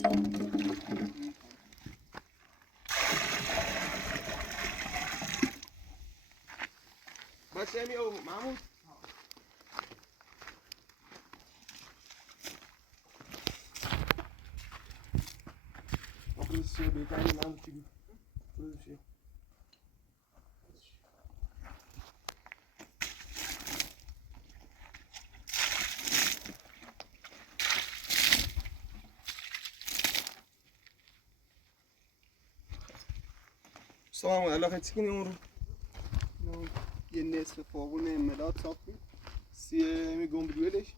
بس یمی او محمود آخر سیاه بهتری محمود چی بود؟ سلام علیکم چیکینی اون رو یه نصف فاغون ملات ساختیم. سیه می گم بدویلش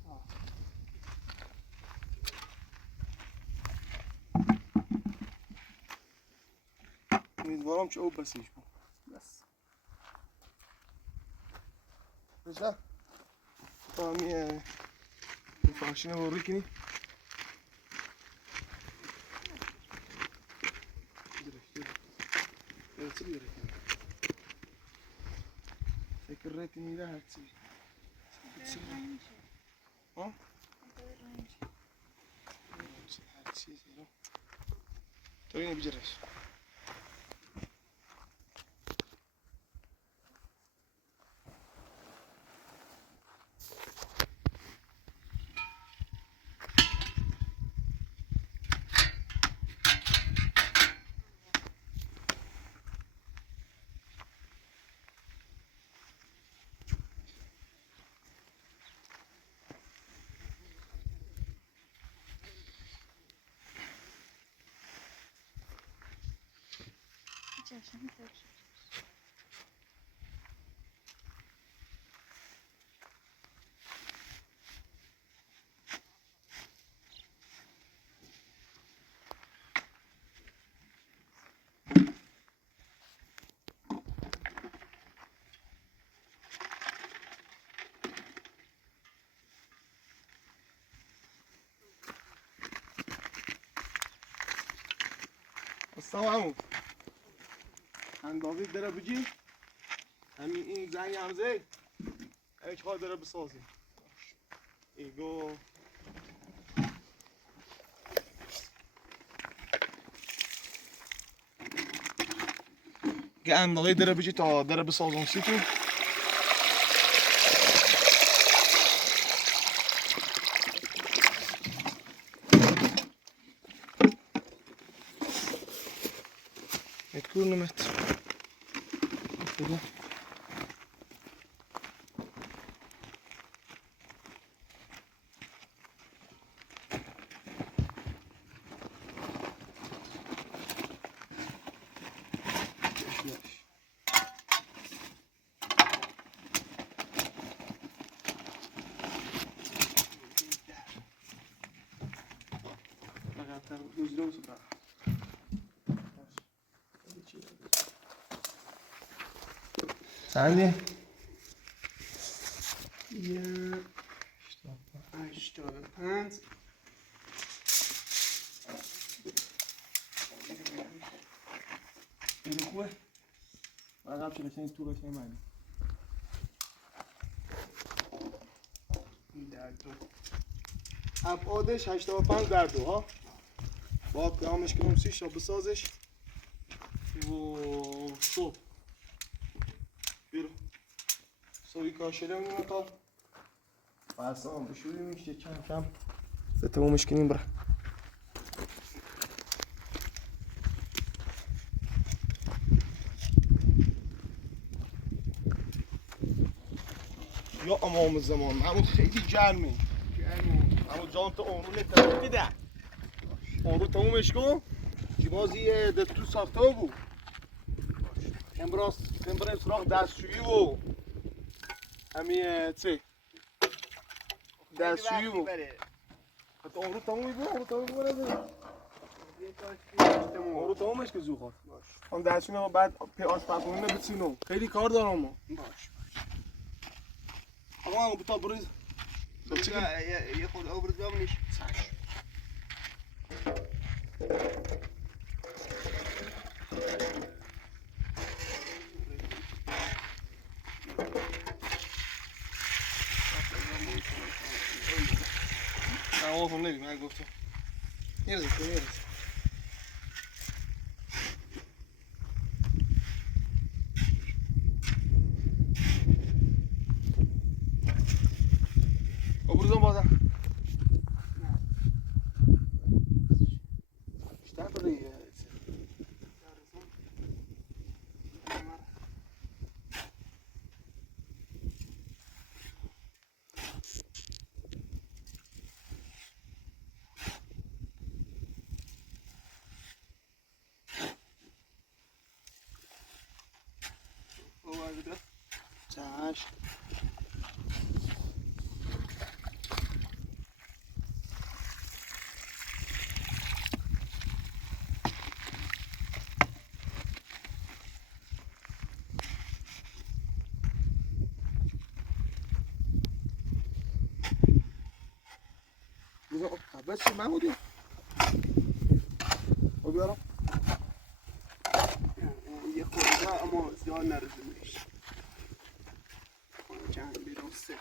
امیدوارم که او بسیش بود بس رجا تو همیه فاشینه رو روی کنی چی بیاره فکر ریتی میره هرچی ها؟ هرچی زیرا تو اینه بیجرش السلام اندازه داره بجی همین این زنگ همزه ایچ ها داره بسازیم ایگو که اندازه داره بجی تا داره بسازم سیتو متكون نمت كده سندی؟ یه 85 این خوبه؟ عقب شده این تو قشنگ معنی این در دو ابعادش 85 در 2 ها باید قیامش کنم 6 تا بسازش و صبح بیرو صبحی کاشله میمونه تا فرسا هم بشوریم که کم کم تمومش کنیم بره یا امام زمان همون خیلی گرمه همون جان تو اون رو نتره بیده اون رو تمومش کن که باز یه تو ساخته بود امراز سراغ دستشویی و همین چه دستشویی بود حتی اون رو تمومی بود اون رو تمومی بود اون رو تمومش که زو خواست اون دستشویی بعد پی آسپرتونی بچینو خیلی کار دارم ما آقا هم بتا بریز یه خود آبرز بامنش نه آقا هم نبیم من گفتم میرزه Obrócą woda. Está por aí. Cześć. بس محمودی او بیارم یه خورده اما زیاد نرزیمش چند بیرون سه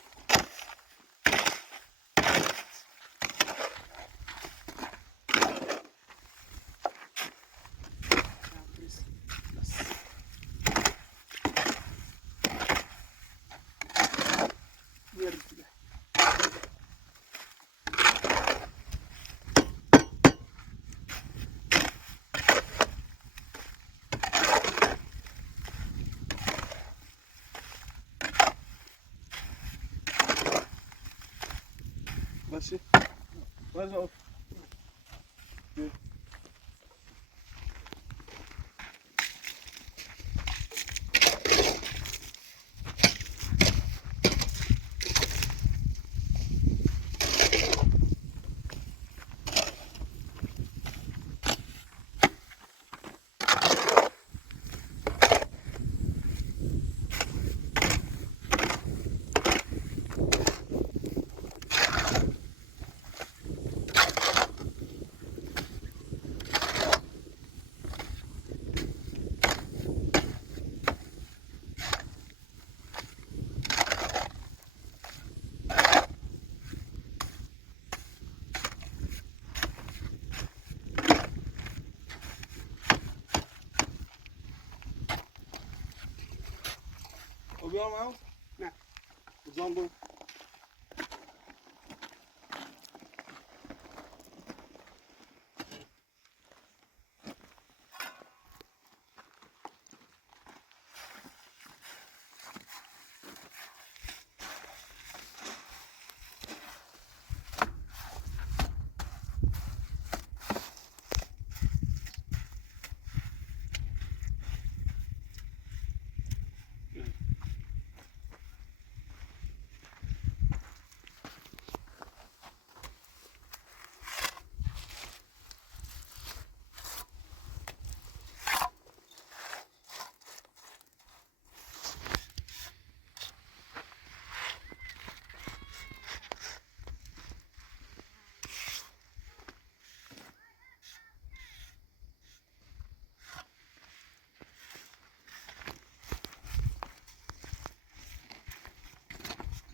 بس وارد او بیارم محمود نه بزن برو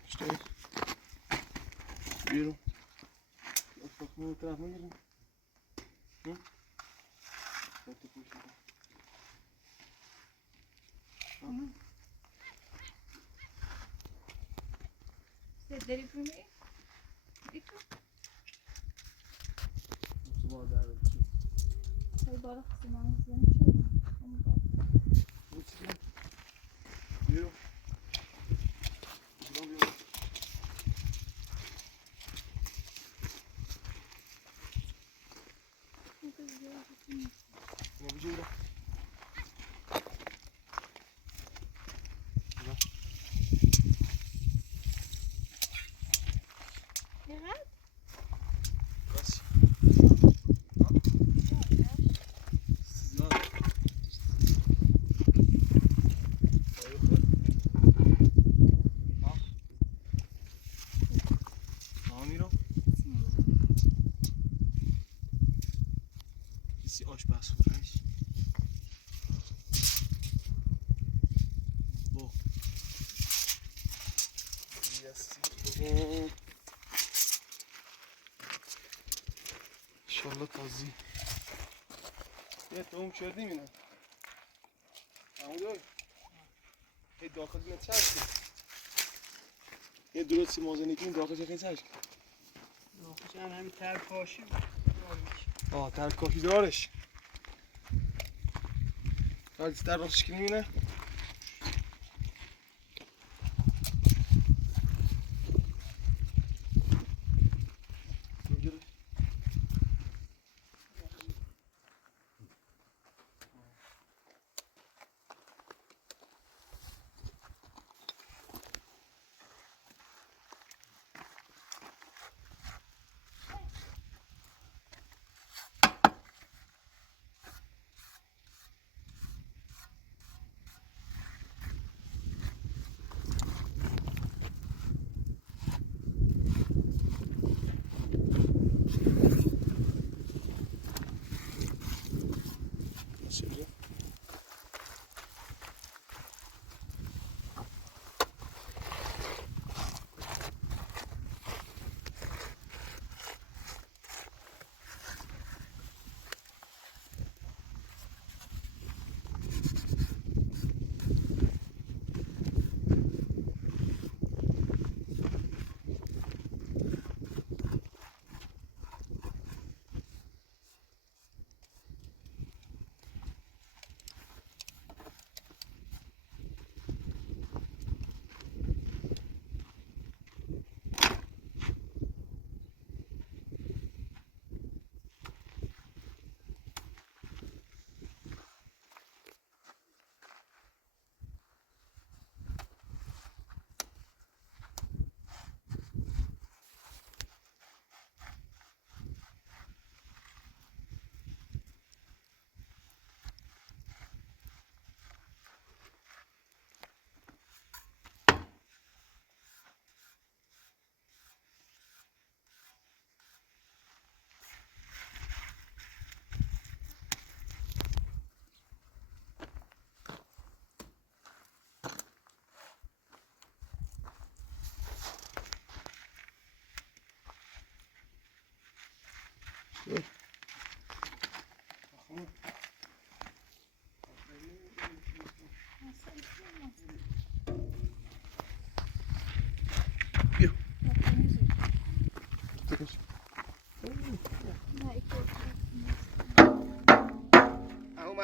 İşte بیرون اصلا طرف میگیریم Você dele por mim? E tu? Vai embora, senão você não tira. Vamos embora. بیرون بیرون Muitas vezes assim. ما بیجی بیرون Errado? بس سیزان Esse آشپزخونه‌اش با ماشاءالله تازی یه توم کردیم اینه عمودای یه داخل اینه چشم یه درستی موازنه کنیم داخل چه چشم ناخوشم همین ترکاشی ترک کافی دارش هرچی در راستش کنیم اینه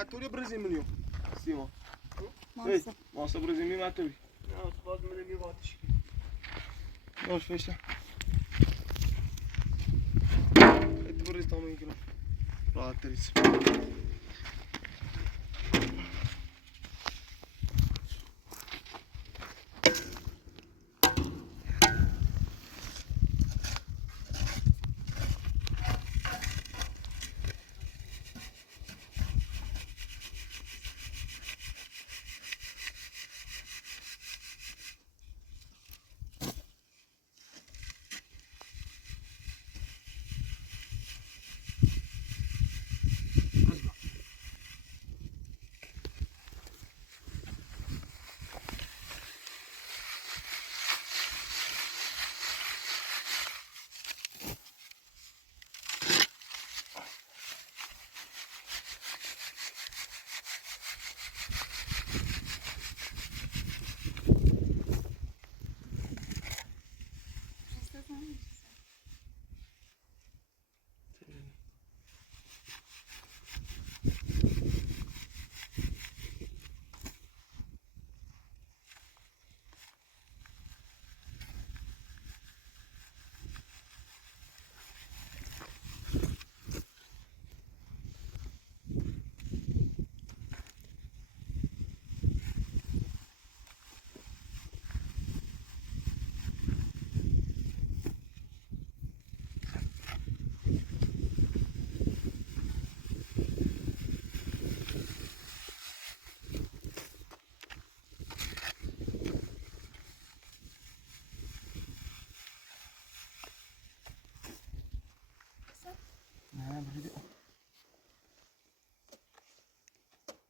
ماتوری برزیمونیو سیما ماسا برزیمی ماتوری نه باز من میواتش باش فشته ات برز تمام میکنم راحت تریس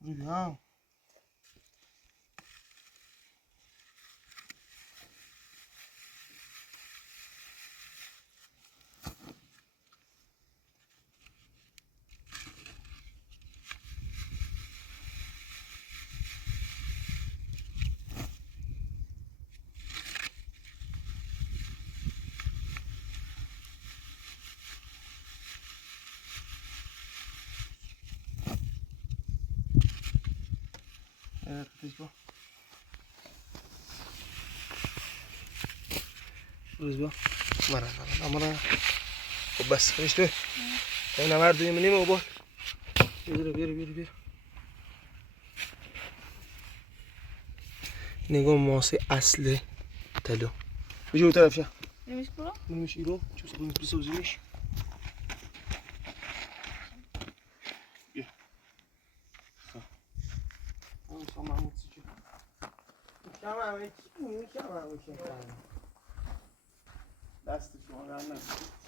Legal. حرکتش با روز با مرا خب بس خیش تو این نمرد میمونیم و بال بیرو نگاه ماسه اصل تلو بجو طرف شا نمیش برو؟ نمیش ایرو چون سبون بسوزیمش بیا اون سام محمود چی کم دست شما در نکنید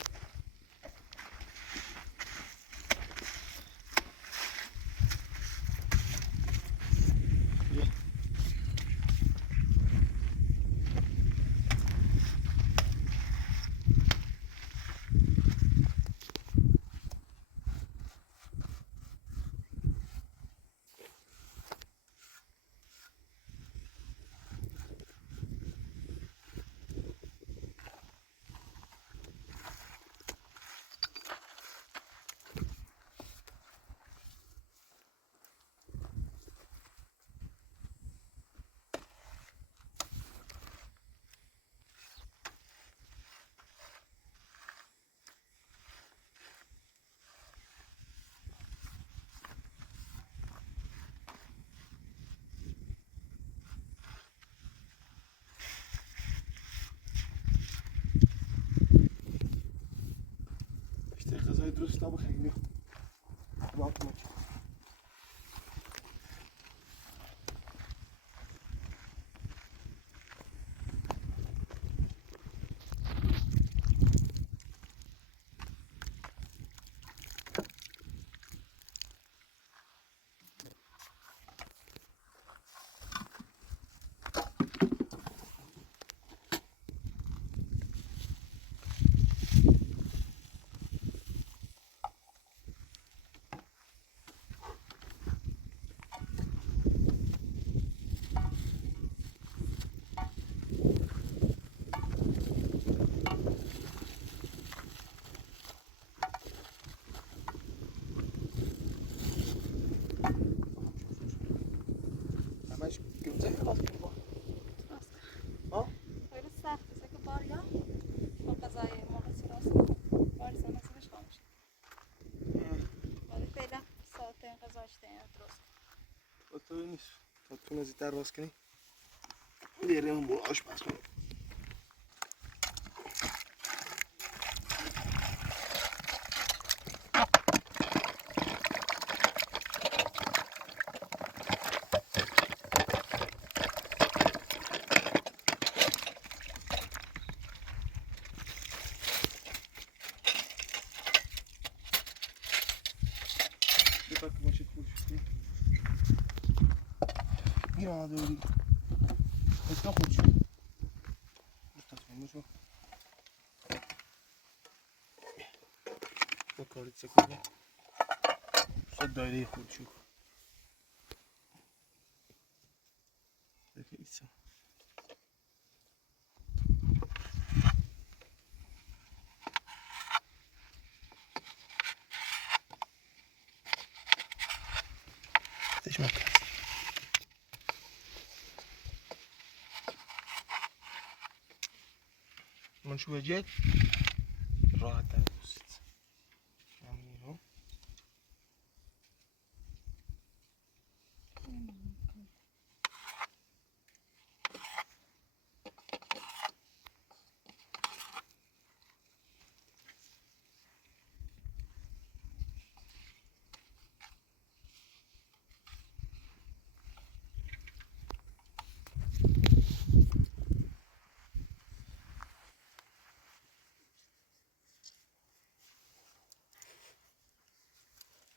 غذای درست تا بخیر وقت مچ همش گمزه خلاص با ها خیلی سخته که بار یا با قضای مرسی راست باری سمسیمش خاموشه ولی فعلا ساعت این قضاش تین درست تو نیست تا تو نزدیکتر راست کنی دیره هم با آشپز کنی بپک باشید خود شدی گیر آمده بودی اتنا خود شد تصمیم بشو با کاریت سکنی شد دایره خود شد بکه ایسا تشمک من شو بجد راحت تر دوست همینو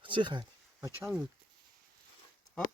چی خواهی؟ ما چند بود؟ ها؟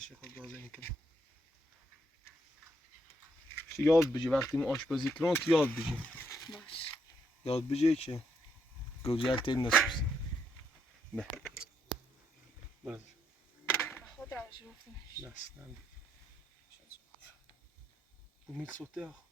بشه خب گازه میکنه. یاد بگی وقتی ما آشپزی کنم تو یاد بگی. باش. یاد بگی که گوجه تل نسوز. نه. باز. خود راش گفتمش. دستم. امید سوته آخ.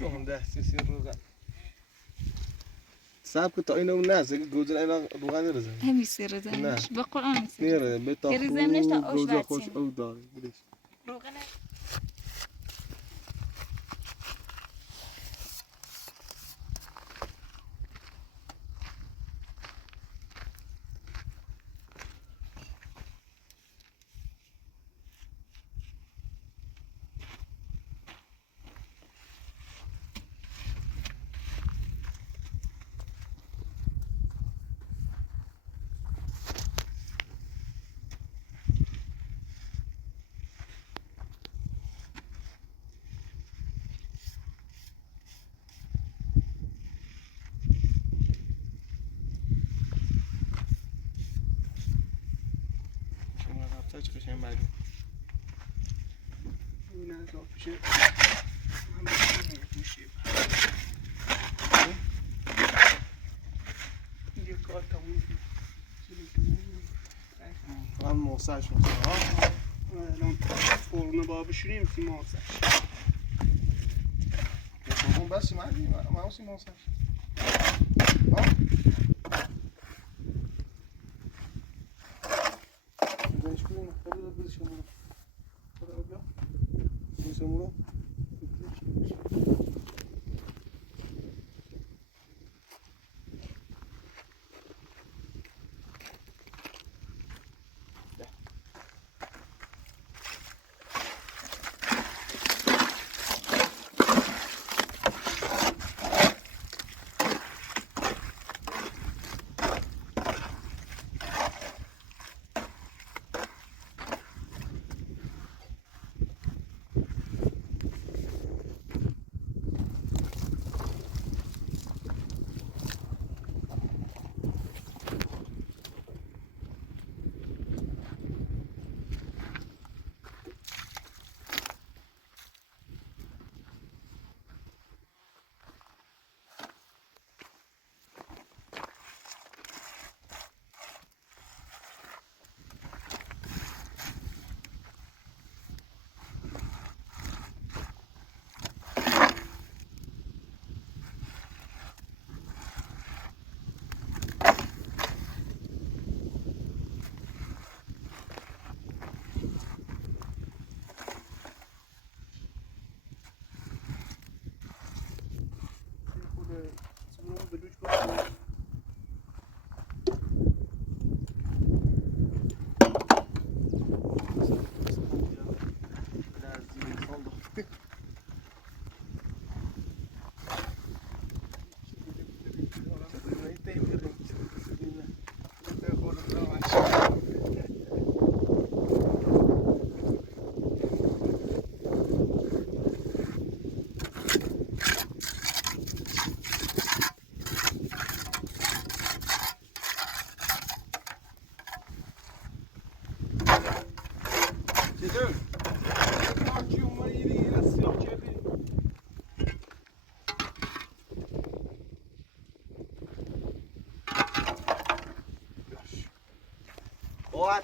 اون دستی روغن صبر تا اینو نزد گوجه اینا روغن نرزه همین سر زمینش به قرآن سر نره به تا سر زمینش تا آش گوجه خوش ورچین او داره بلیش روغن شما رفته چه قشنگ بعدی این از آفشه من بکنم گوشی یه کار تموم من موسعش میکنم ها الان فرونه با بشوریم سی ماسش اون بس من اوسی موسعش ها بزنش کنیم خیلی رو بزنش کنیم خدا بیا بزنش کنیم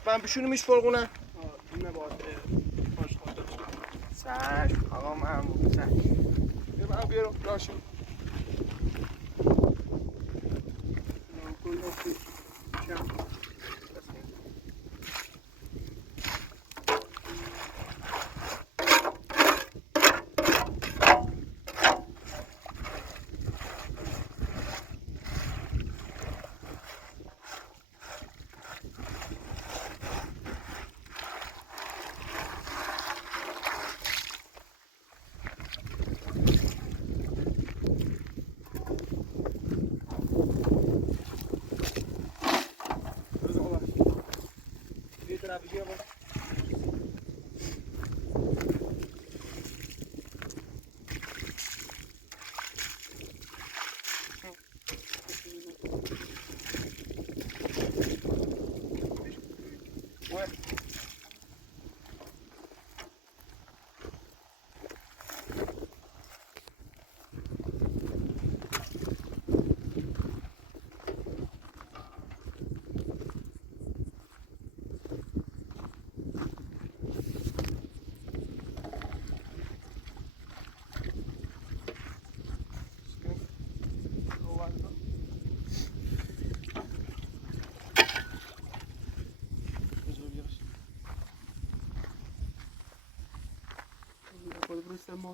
حتما بشونیمش فرغونه این نباید باش خاطر چشم آقا محمود چشم بیا من بیارم راشم کل وقتی کم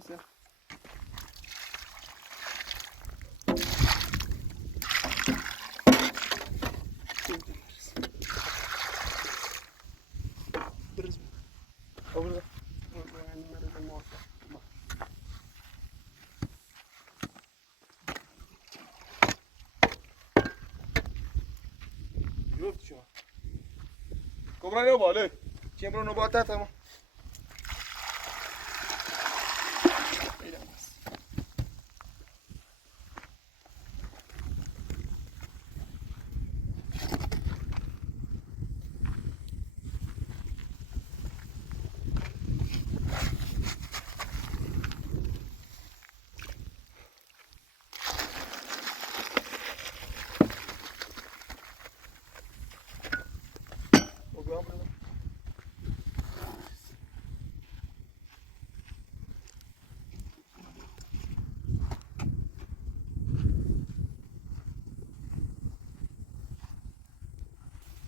ماسه برز أبرز يعني مرض ماسه شفت شو كبرى نوبة عليه كبرى نوباتات ما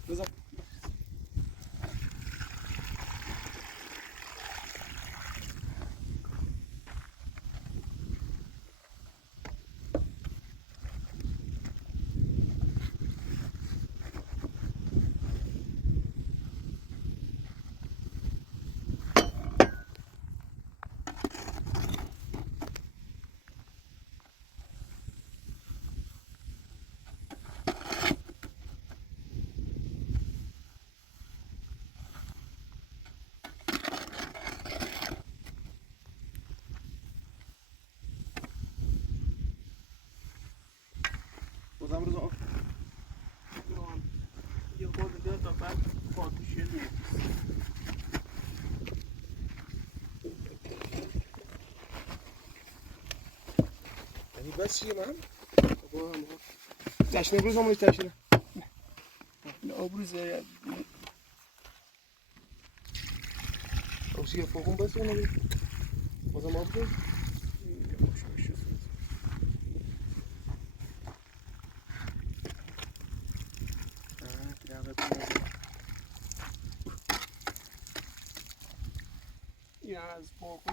بزن بزن برز یه خورده بیاد تا بعد خاطش یه دونه يعني بس شيء معهم تاشنا برز هم تاشنا الابرز أو شيء فوقهم بس ولا بزن ما برز این از باقی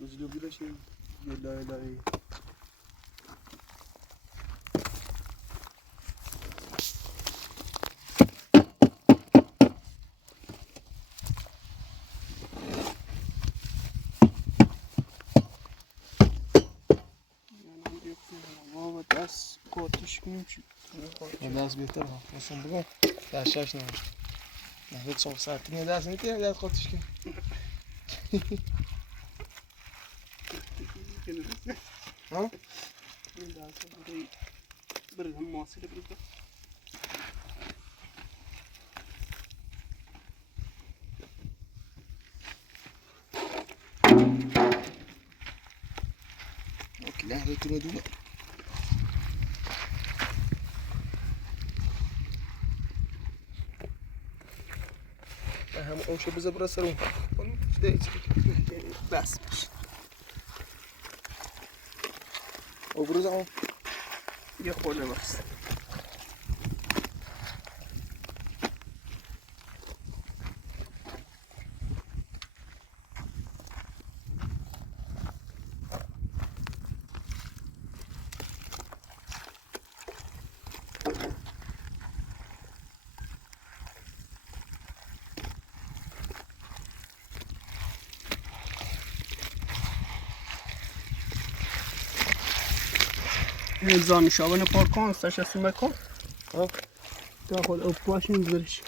رجلو بلاش لا لا بابا دست قاطیش کنیم چی دست بهتر ها اصلا بگم دستش نه نه هیچ شما سرتینه دست میتونیم دست خودش کنیم ها؟ این دست برای هم ماسه برای اوکی لحظه دونه هم اون شو بذار برا سرون بس او بروز هم یه خورده بس زان شابن پارکان استش اسم مکان ها تا خود او پاش میذارش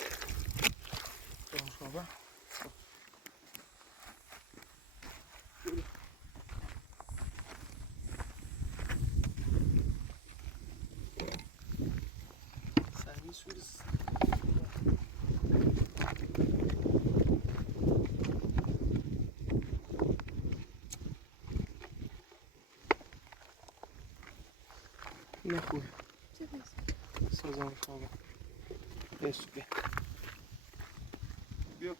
نخوی سازم شما بسو بیا بیا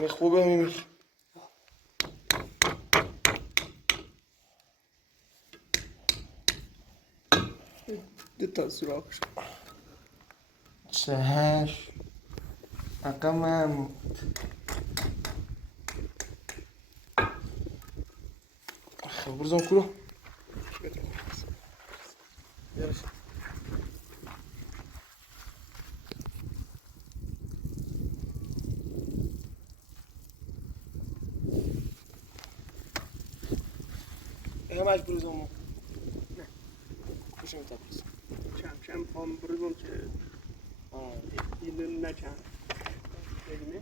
میخ خوبه میخ. دو تا سوراخ شد. چهش اقامم خبرزم کرو بیارش همش بروزم نه کشم تبرز شم خواهم بروزم که اینو نچم ببینه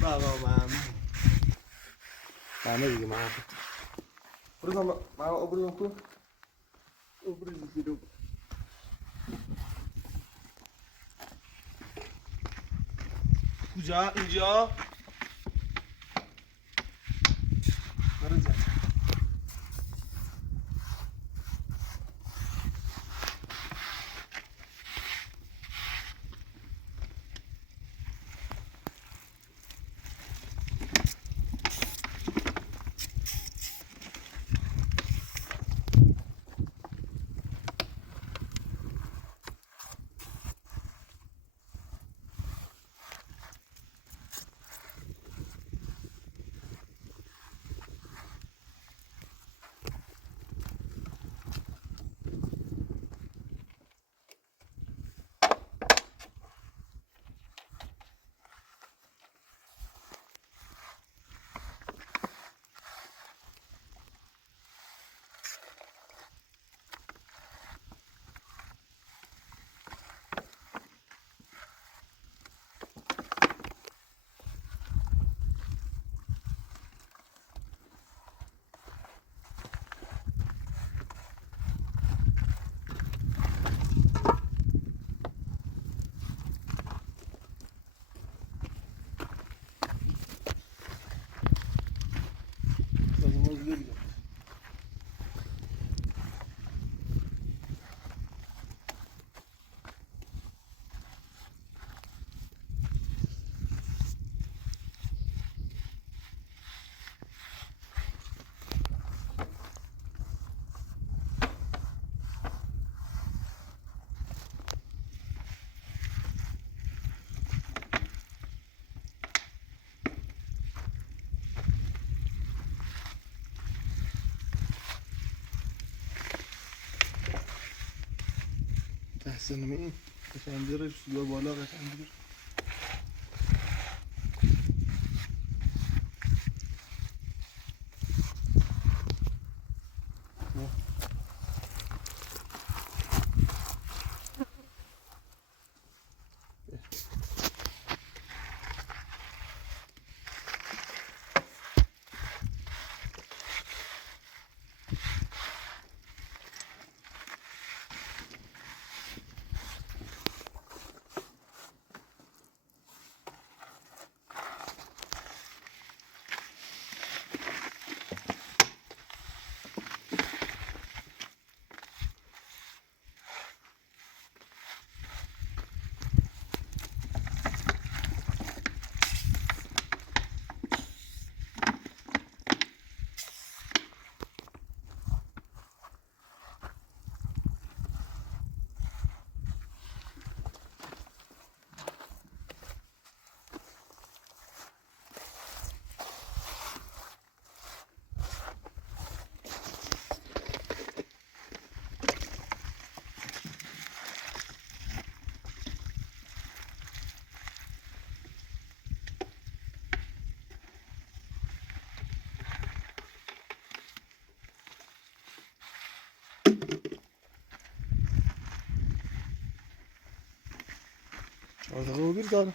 بابا همه دیگه من بروزم من بروزم کرو او بروز زیرو کجا اینجا بروزم تحسن مين عشان درج سوى بلاغة عشان درج هذا bir tane.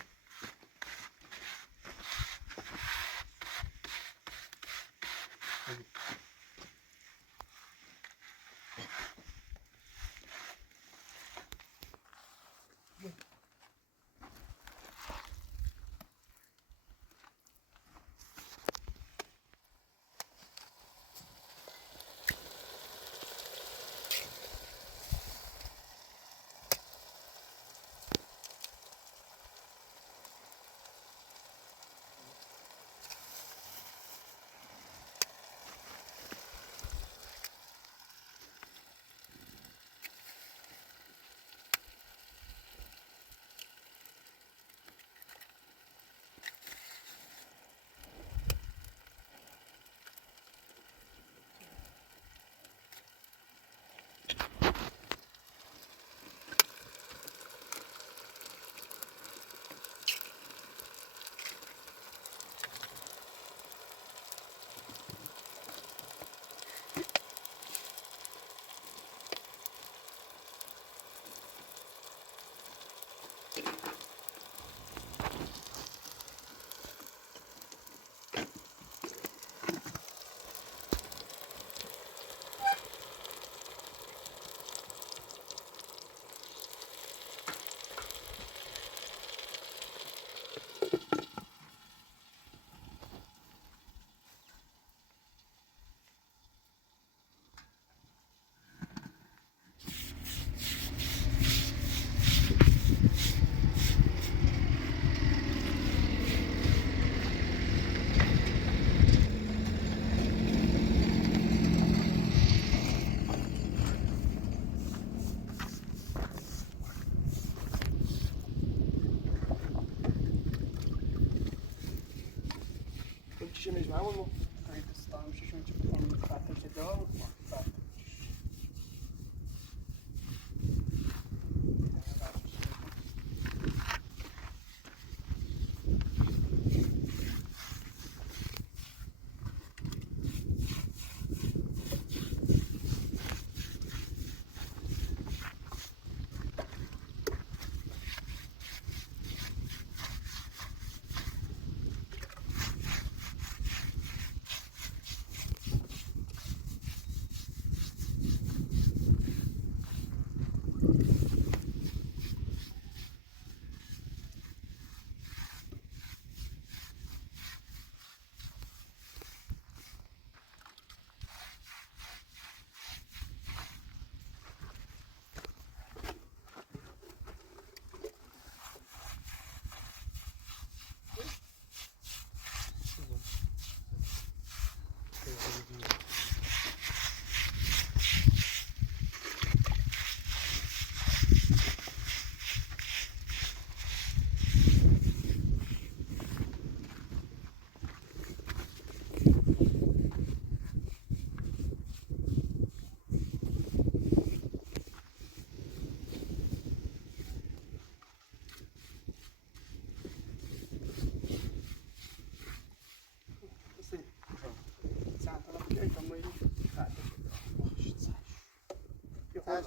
Się mieć mało, bo Tutaj staram się święcić po formie otwartej się do otwartej.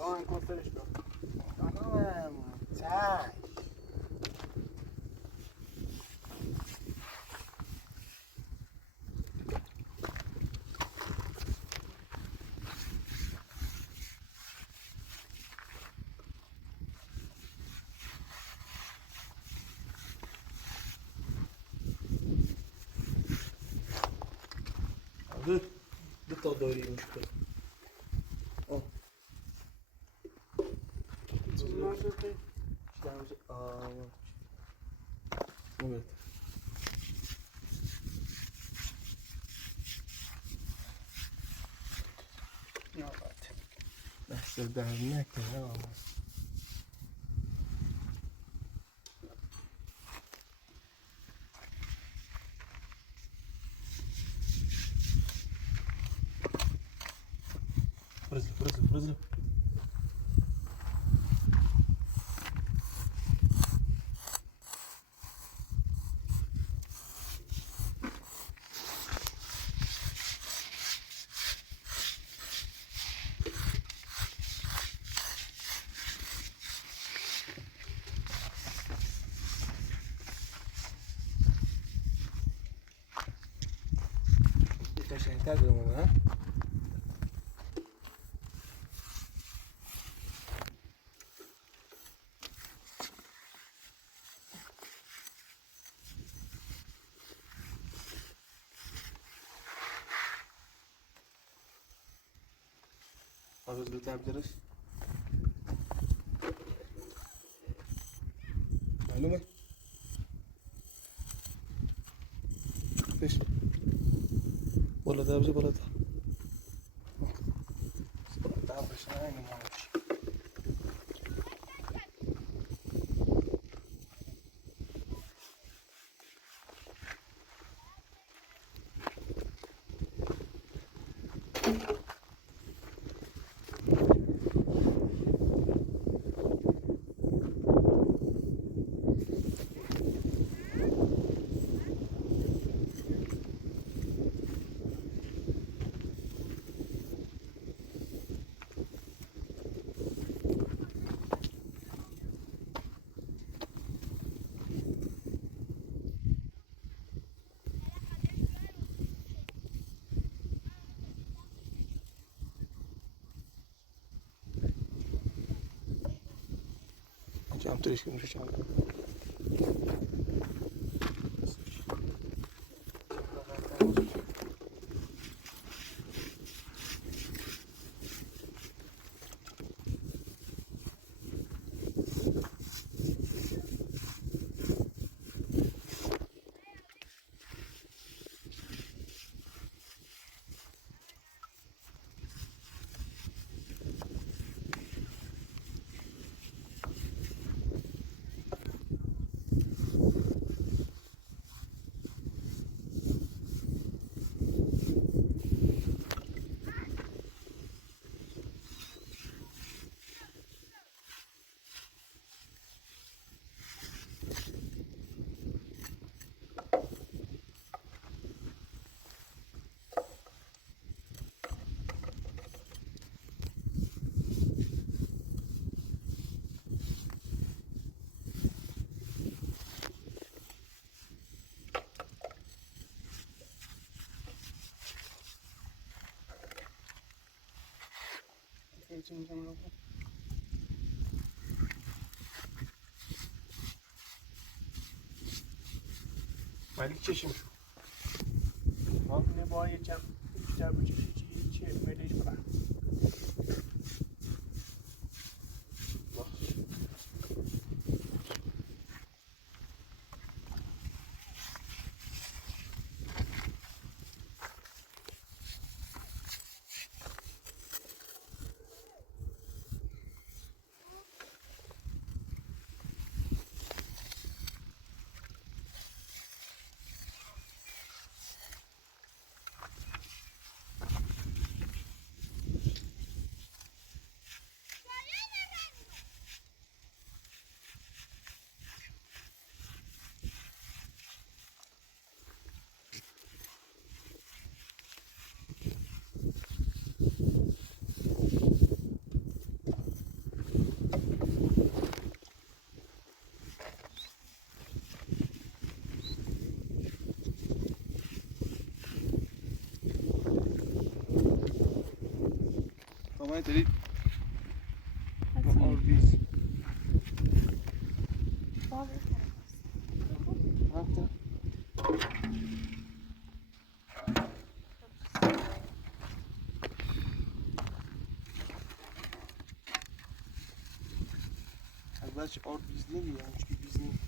آن کنسرش رو Anam, çay. Do to dojrzysz to. bunlar da şey Evet. yok artık. Neyse dernek de ya. Brızlı. نزدیک‌تر بریم اون ها. Harus dulu terus. معلومه؟ ليش؟ ولا ده بجي ولا ده؟ تعب شنو ما اعرفش. Jam terus kan macam tu. ولی چشم شو. ما نباید یکم بیشتر بچشی چیه میلیش برم. طبعا تريد Hadi. آرویز Baba. هفته اولش آرویز نمیام چون بیز نمی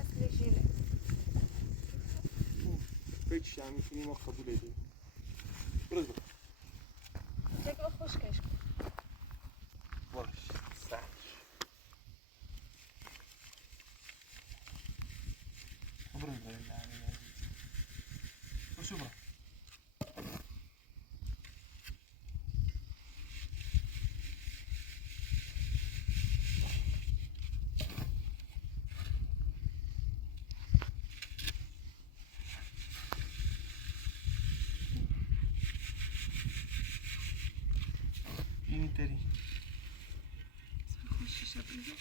Asli jile. فکرش هم میکنیم ما قبول edeyim برو برو Çek o hoş keş. باش سر برو برو برو برو این تری Hoş şişe böyle.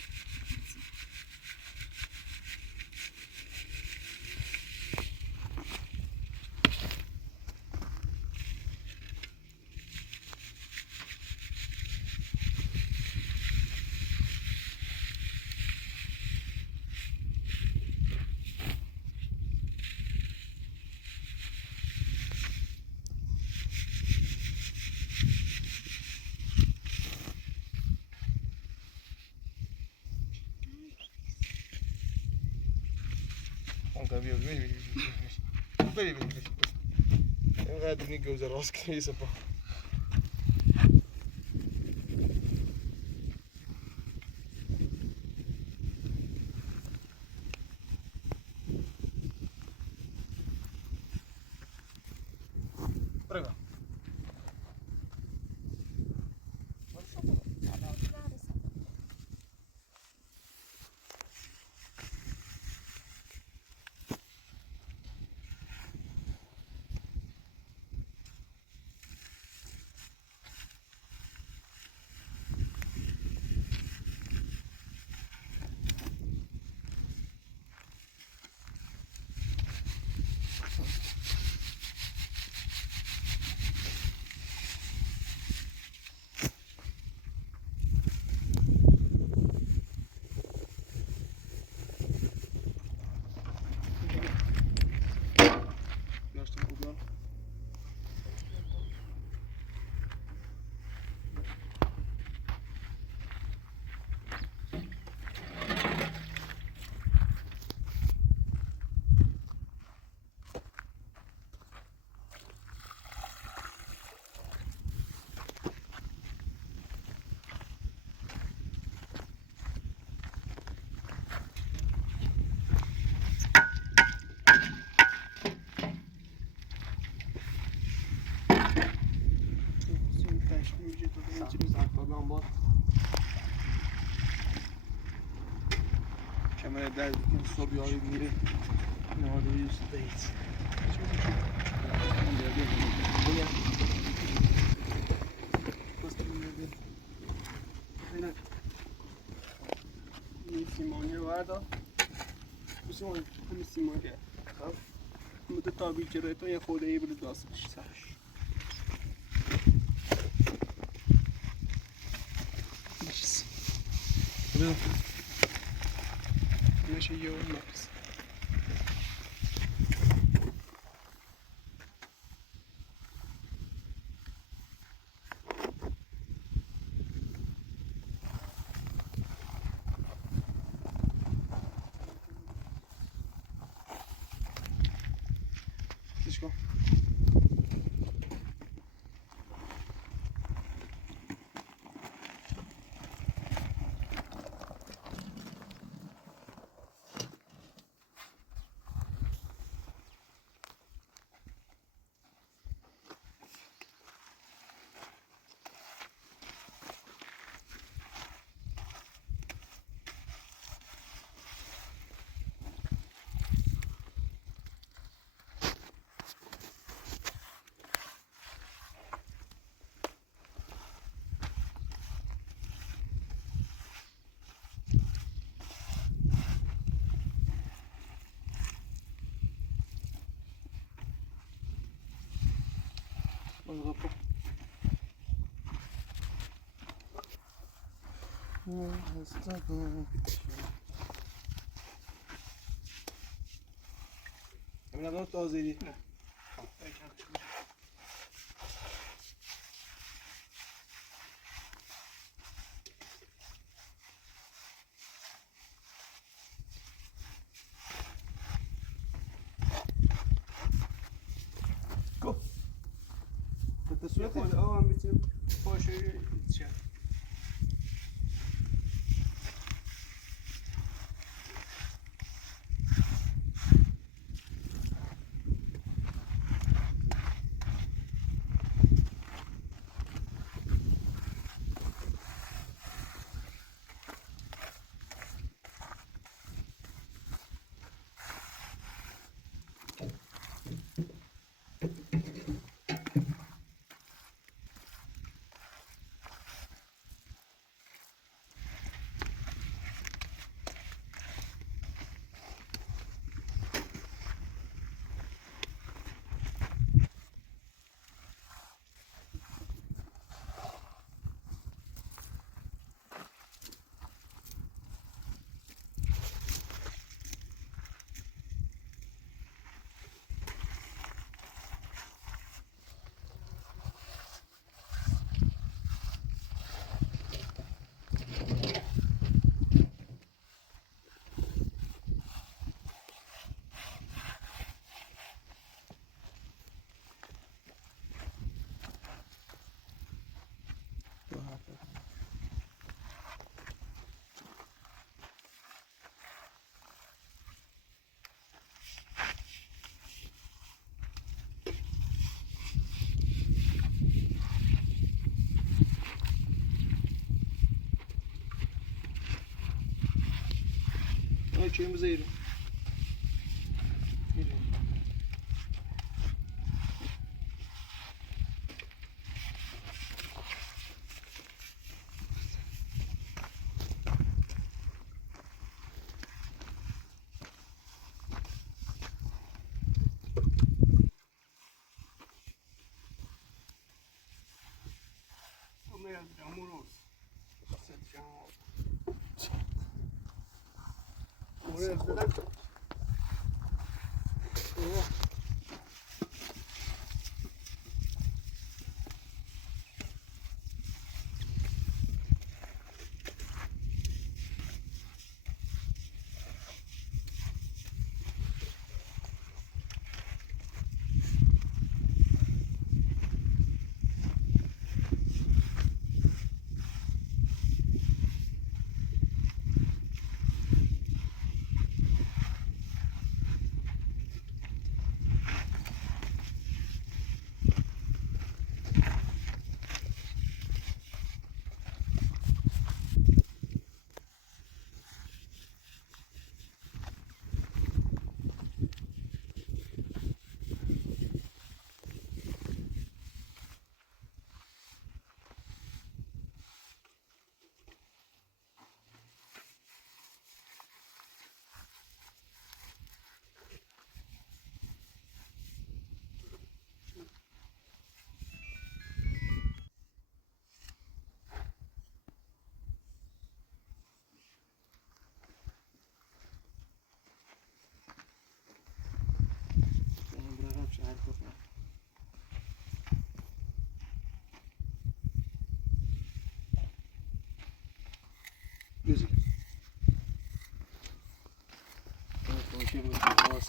تا بیا بری اینقدر اینی گوزه راست کنی سپا Prego. Gerçekten o da. Sakladığım bak. Kemere derdikin sobi alayım yeri. Ne var da yüzdeyiz. Bu ne? Aynen. این سیمانیه وردا بسیار همین سیمانیه خب مدت تا بیچاره تو یه خورده ای برد داست بشی سرش بشیز میشه یه اون نفس Tishko. Opo. Emine not tazeydi. Go. یه خود آه میتونیم پاشوی چه سیمای چه بزیرم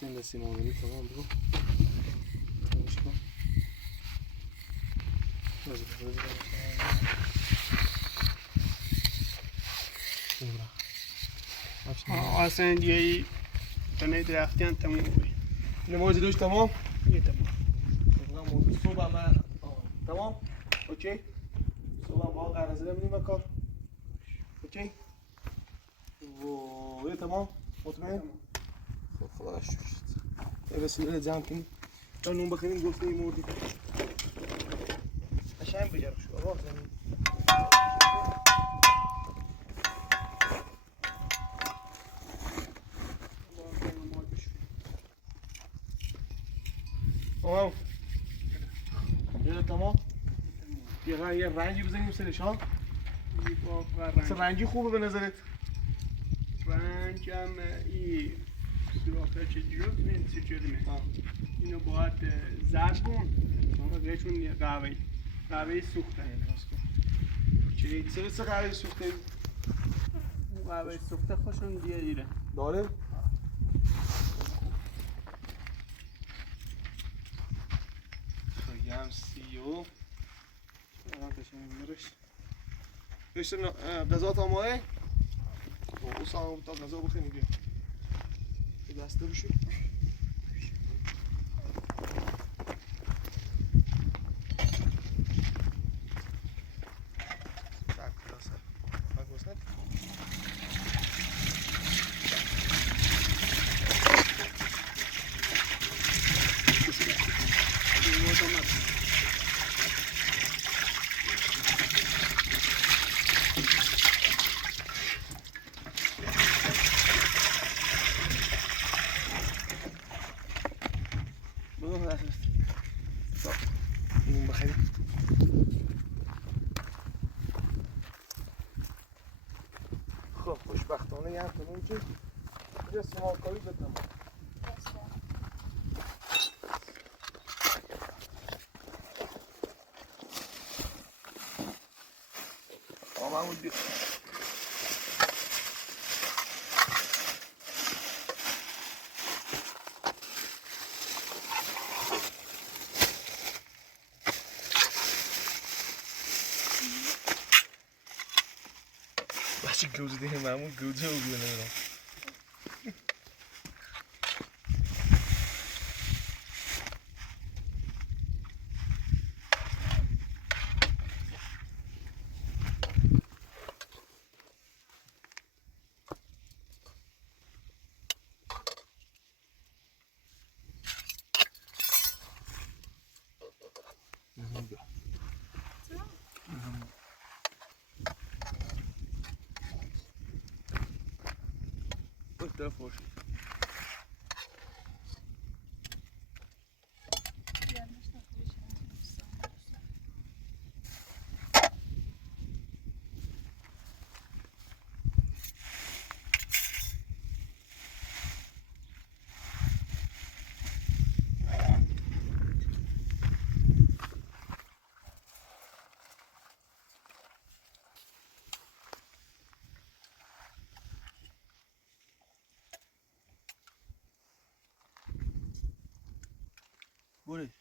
Sen Simone tamam bro. Tamam. اصلا دیگه تنه درختیان تموم بی نماز دوش تمام یه تمام صبح من تمام اوکی صبح با قرضه نمیدیم بکار اوکی و تمام مطمئن خدا شکر. بس جمع کنیم تا نون بخوریم گفته این مردی قشنگ بجرب شو آقا زمین تمام یه تمام یه رنگی بزنیم سرش ها رنگی خوبه به نظرت رنجم ای سراخه چه جوت من سجلمه اینو باید زربون بهشون قهوه سوخته چه قهوه سوخته قهوه سوخته خوشون دیره داره خیلی هم سیو بشتر غذا تامایه او سام تا غذا بخوریم بیا به دسته بشو tak krasa bagus kan این بخیر خب خوشبختانه یه همتون که اینجا سماکایی بدنم محمود بیا بچه گوزه دیگه محمود گوزه رو بیانه اینا طرف باشید. Gelmiş nasıl bir şey? برید.